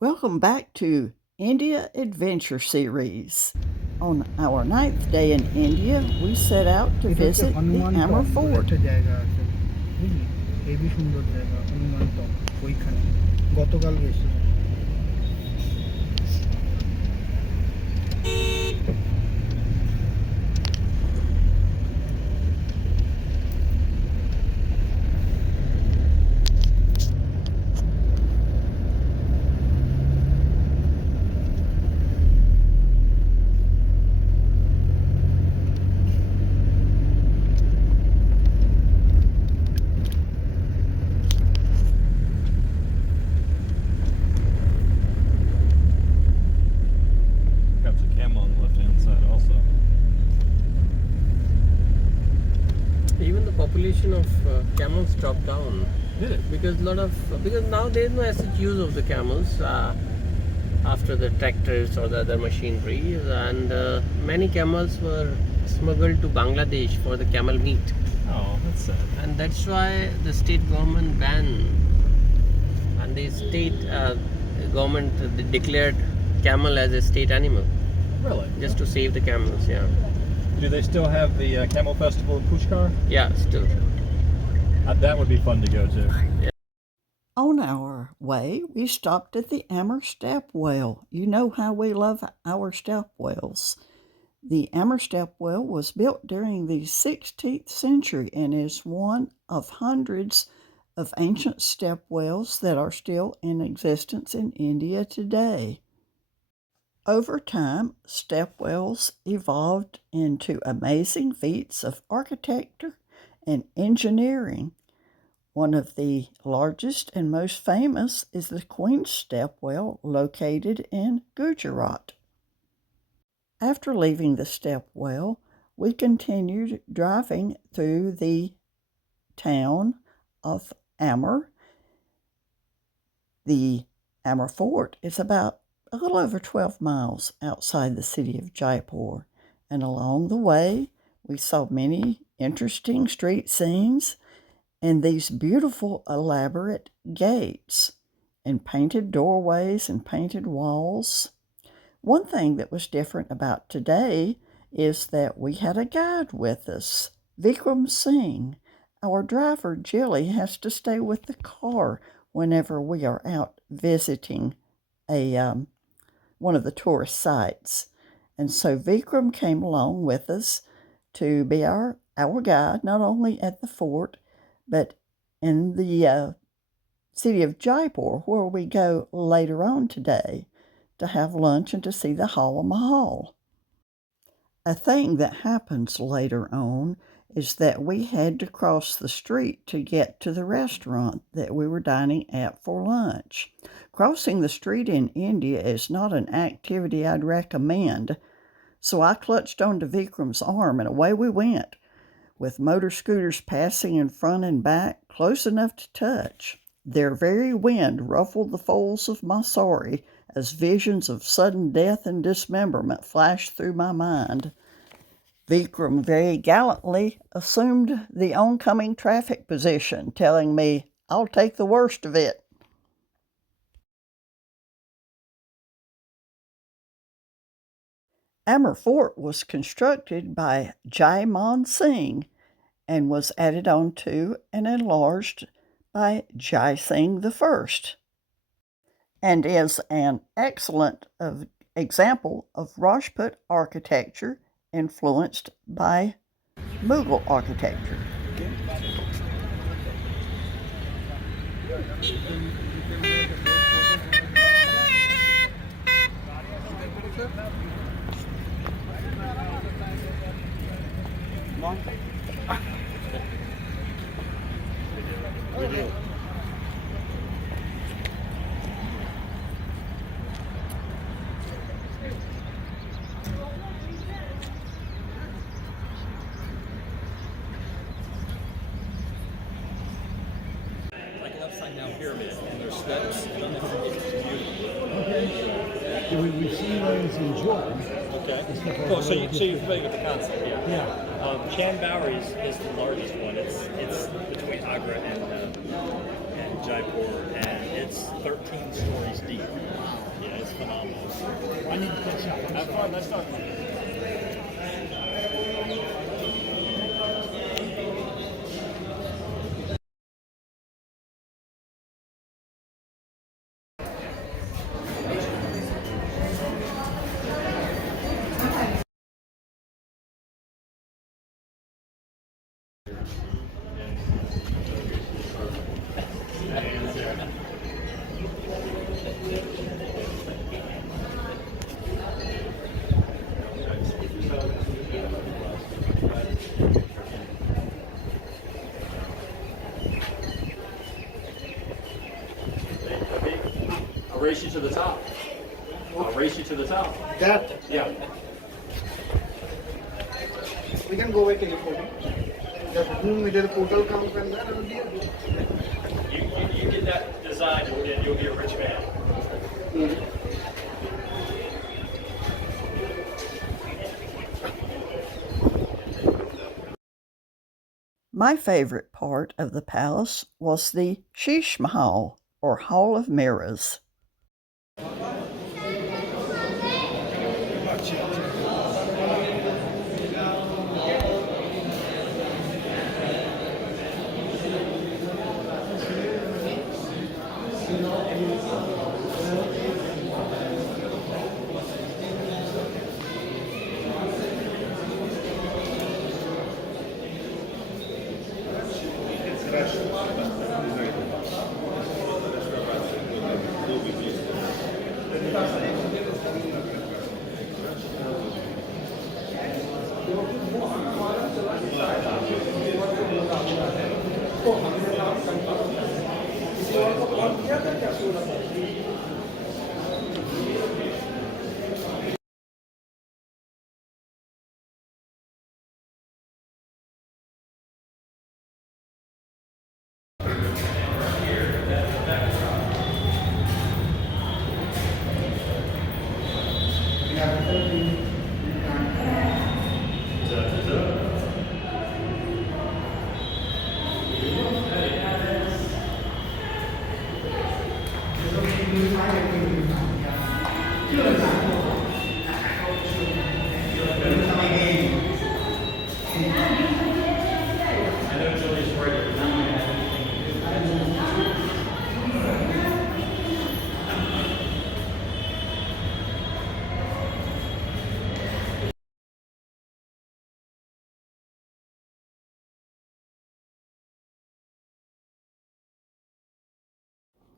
Welcome back to India Adventure Series. On our 9th day in India, we set out to visit the Amer Fort. জায়গা আছে বুঝলি heavy সুন্দর জায়গা হনুমান টক ওইখানে গতকাল গেছিলাম Even the population of camels dropped down. Did it? Because now there is no such use of the camels after the tractors or the other machinery, and many camels were smuggled to Bangladesh for the camel meat. Oh, that's sad. And that's why the state government banned, and the state government declared camel as a state animal. Really? Just to save the camels, yeah. Do they still have the Camel Festival in Pushkar? Yeah, still. That would be fun to go to. Yeah. On our way, we stopped at the Amer Stepwell. You know how we love our stepwells. The Amer Stepwell was built during the 16th century and is one of hundreds of ancient stepwells that are still in existence in India today. Over time, stepwells evolved into amazing feats of architecture and engineering. One of the largest and most famous is the Queen's Stepwell located in Gujarat. After leaving the stepwell, we continued driving through the town of Amer. The Amer Fort is about a little over 12 miles outside the city of Jaipur, and along the way we saw many interesting street scenes and these beautiful elaborate gates and painted doorways and painted walls. One thing that was different about today is that we had a guide with us, Vikram Singh. Our driver, Jilly, has to stay with the car whenever we are out visiting one of the tourist sites. And so Vikram came along with us to be our guide, not only at the fort, but in the city of Jaipur, where we go later on today to have lunch and to see the Hawa Mahal. A thing that happens later on is that we had to cross the street to get to the restaurant that we were dining at for lunch. Crossing the street in India is not an activity I'd recommend, so I clutched onto Vikram's arm and away we went, with motor scooters passing in front and back, close enough to touch. Their very wind ruffled the folds of my sari as visions of sudden death and dismemberment flashed through my mind. Vikram very gallantly assumed the oncoming traffic position, telling me, "I'll take the worst of it." Amer Fort was constructed by Jaimon Singh and was added on to and enlarged by Jai Singh I, and is an excellent example of Rajput architecture influenced by Mughal architecture. Like an upside down pyramid, and there's steps, and it's beautiful. Okay. We've seen those in Jordan. Okay. Cool. So you're familiar with the concept, yeah? Yeah. Chan Bowery is the largest one. It's between Agra and Jaipur, and it's 13 stories deep. Have fun. Nice talking to you. I'll race you to the top. I'll race you to the top. That Yeah. we can go by teleporting. Just move me to the portal come and that will be a good. You get that design and you'll be a rich man. My favorite part of the palace was the Sheesh Mahal, or Hall of Mirrors.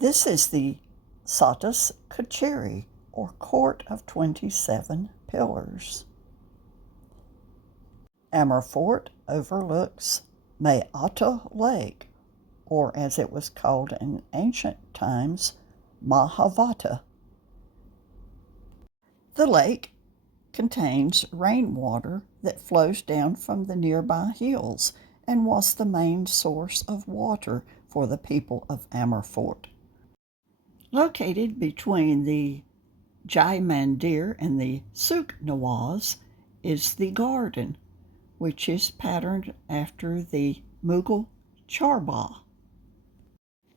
This is the Satas Kacheri, or Court of 27 Pillars. Amer Fort overlooks Mayata Lake, or as it was called in ancient times, Mahavata. The lake contains rainwater that flows down from the nearby hills and was the main source of water for the people of Amer Fort. Located between the Jai Mandir and the Suk Nawaz is the garden, which is patterned after the Mughal Charbagh.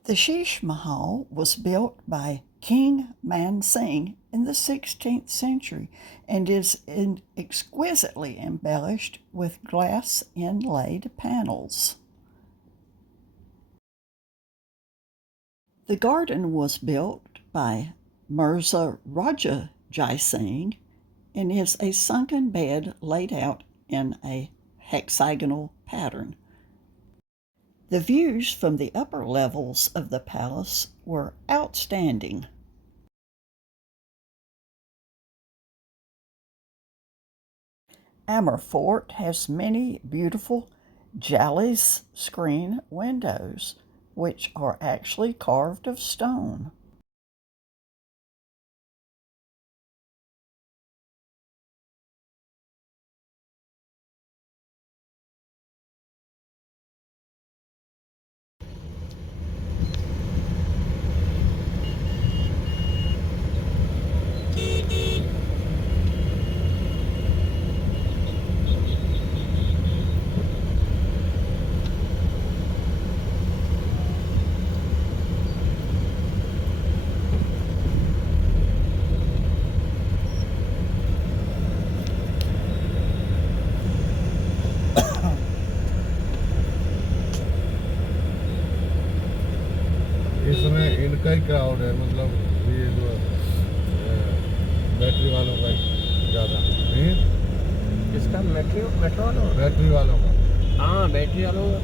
The Sheesh Mahal was built by King Man Singh in the 16th century and is exquisitely embellished with glass inlaid panels. The garden was built by Mirza Raja Jai Singh and is a sunken bed laid out in a hexagonal pattern. The views from the upper levels of the palace were outstanding. Amer Fort has many beautiful jalis screen windows, which are actually carved of stone. Crowd है, मतलब ये जो battery वालों का ज़्यादा नहीं, इसका metro metro वालों बैटरी वालों का। हाँ बैटरी वालों का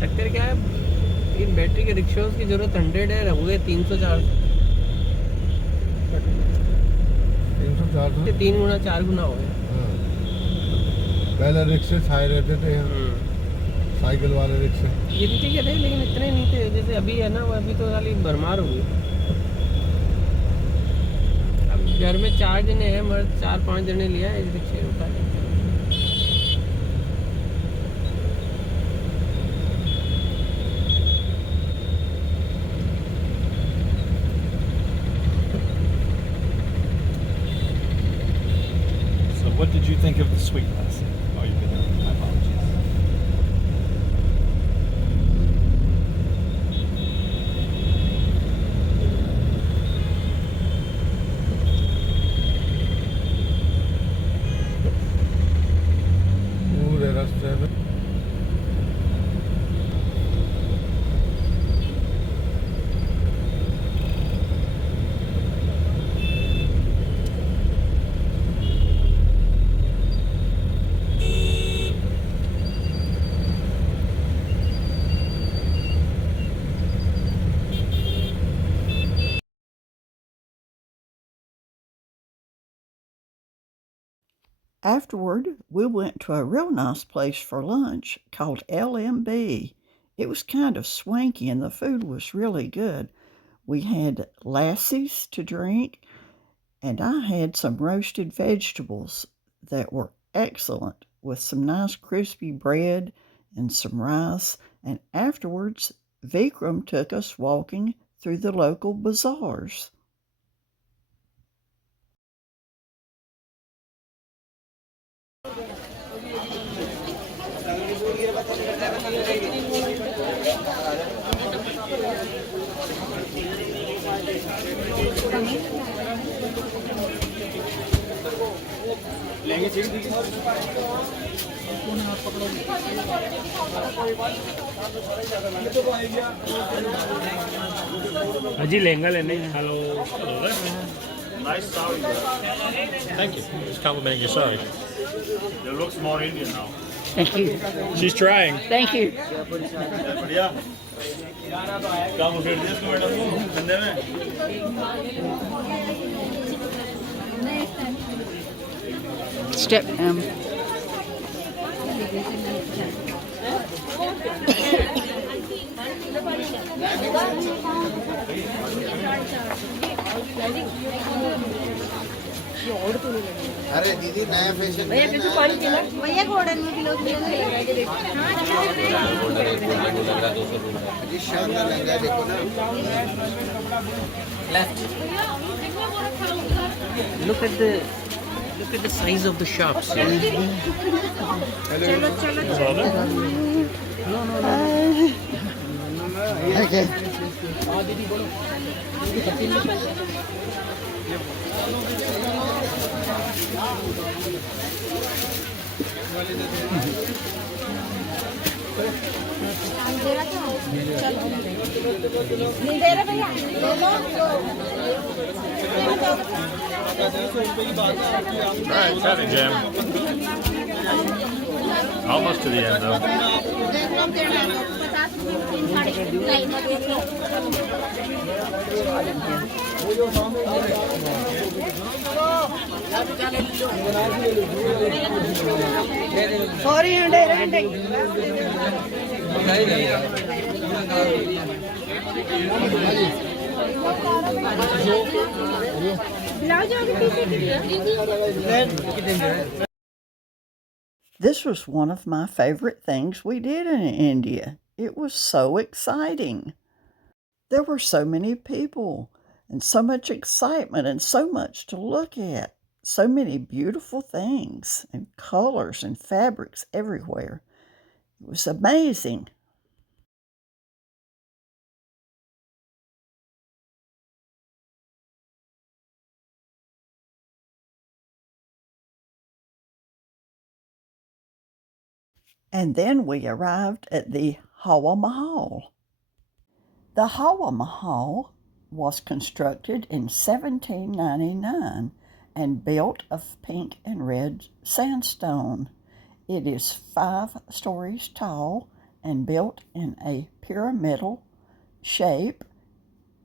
चक्कर क्या है, इन बैटरी के रिक्शाओं की जरूरत 100 है, हो गए 300-400, 300-400 3 गुना 4 गुना हो गए। पहले रिक्शे छाए रहते थे यहाँ, साइकिल वाले रिक्शे गिनती के थे लेकिन इतने नहीं थे जैसे अभी है ना, वो अभी तो खाली भरमार हो गई। अब घर में 4 जने हैं, मर्द 4-5 जने लिया है इस रिक्शे उठा के। So what did you think of the sweet last night? Oh, you've been there. My apologies. पूरे रास्ते में। Afterward, we went to a real nice place for lunch called LMB. It was kind of swanky and the food was really good. We had lassies to drink, and I had some roasted vegetables that were excellent with some nice crispy bread and some rice. And afterwards, Vikram took us walking through the local bazaars. अजी लहंगा लेने hello Nice sari. Thank you. Just complimenting your sari. It looks more Indian now. Thank you. She's trying. Thank you. बढ़िया काम फिर दिया इसको madam बंदे में Step अरे दीदी नया फैशन भैया गोल्डन में किलो शानदार लहंगा देखो ना। Look at the size of the shops. Okay. नहीं दे रहे भैया ले लो All right, traffic jam. Almost to the end though. 400 This was one of my favorite things we did in India. It was so exciting. There were so many people and so much excitement and so much to look at. So many beautiful things and colors and fabrics everywhere. It was amazing. And then we arrived at the Hawa Mahal. The Hawa Mahal was constructed in 1799 and built of pink and red sandstone. It is 5 stories tall and built in a pyramidal shape.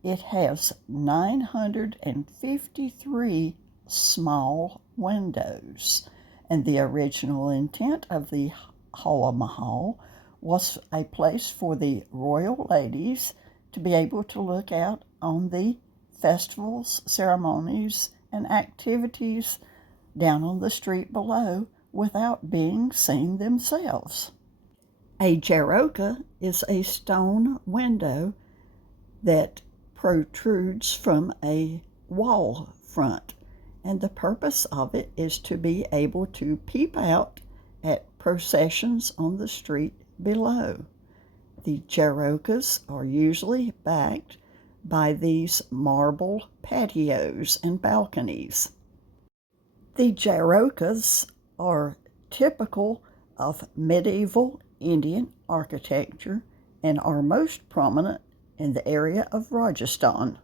It has 953 small windows, and the original intent of the Hawa Mahal was a place for the royal ladies to be able to look out on the festivals, ceremonies, and activities down on the street below without being seen themselves. A jaroka is a stone window that protrudes from a wall front, and the purpose of it is to be able to peep out at processions on the street below. The jarokas are usually backed by these marble patios and balconies. The jarokas are typical of medieval Indian architecture and are most prominent in the area of Rajasthan.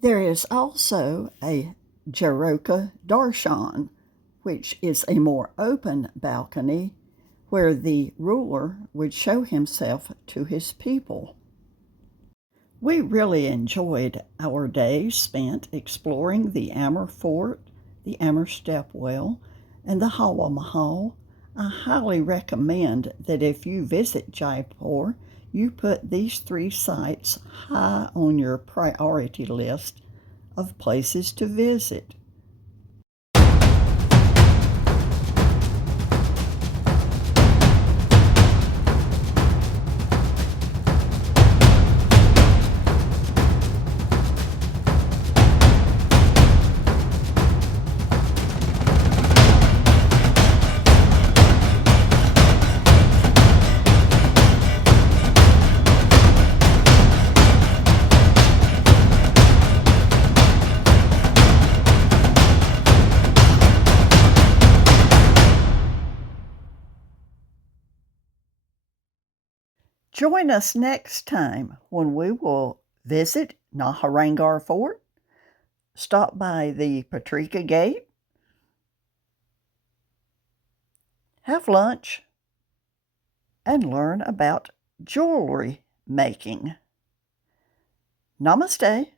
There is also a jaroka darshan, which is a more open balcony where the ruler would show himself to his people. We really enjoyed our days spent exploring the Amer Fort, the Amer Stepwell, and the Hawa Mahal. I highly recommend that if you visit Jaipur, you put these 3 sites high on your priority list of places to visit. Join us next time when we will visit Amer Fort, stop by the Patrika Gate, have lunch, and learn about jewelry making. Namaste.